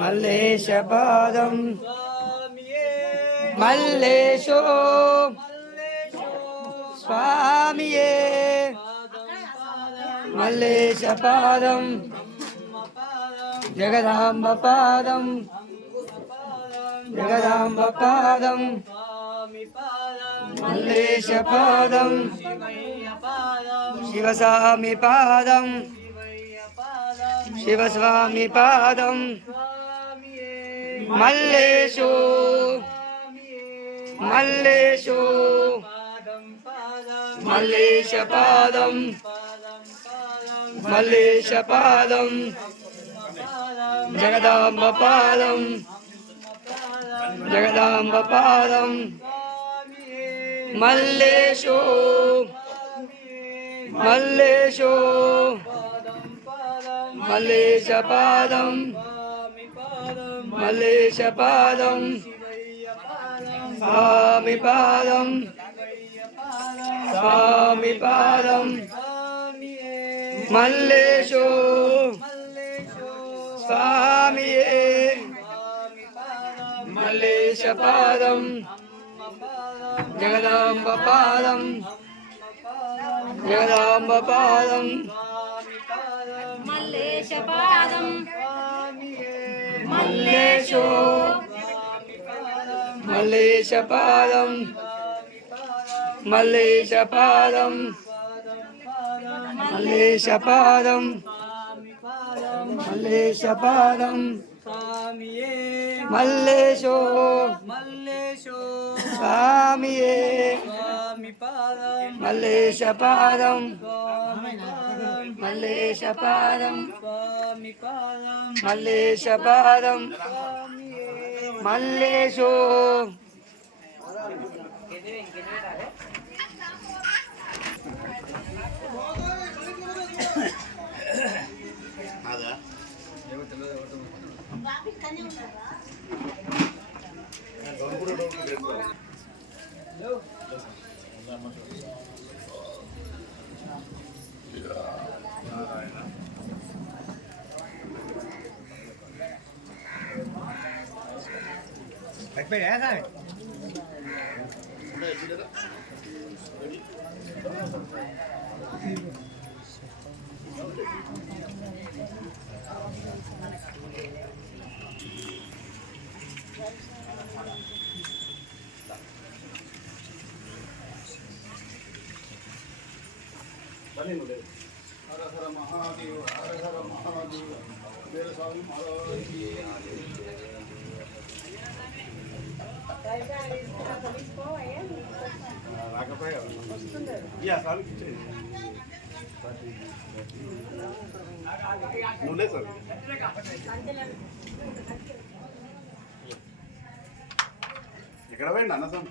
మల్లేశపాదం మల్లేశో స్వామియే మల్లేశపాదం జగదాంబ పాదం జగదాంబ పాదం మల్లేశపాదం శివస్వామి పాదం శివస్వామి పాదం మల్లేశో మల్లేశో మల్లేశపాదం మల్లేశపాదం జగదాంబ పాదం జగదాంబ పాదం మల్లేశో మల్లేశో మల్లేశపాదం మల్లేశపాదం స్వామి పాదం స్వామి పాదం మల్లేశో స్వామియే మల్లేశపాదం జగదాంబ పాదం జగదాంబ పాదం మల్లేశపాదం మల్లేశో మల్లేశపాదం మల్లేశపాదం మల్లేశపాదం మల్లేశపాదం మల్లేశో మల్లేశో స్వామియే స్వామి పాదం మల్లేశపాదం మల్లేశపాదం స్వామి పాదం మల్లేశపాదం మల్లేశో हर हर महादेव हर हर महादेव मेरे स्वामी महाराज की ఇక్కడ పోయింది అన్నసం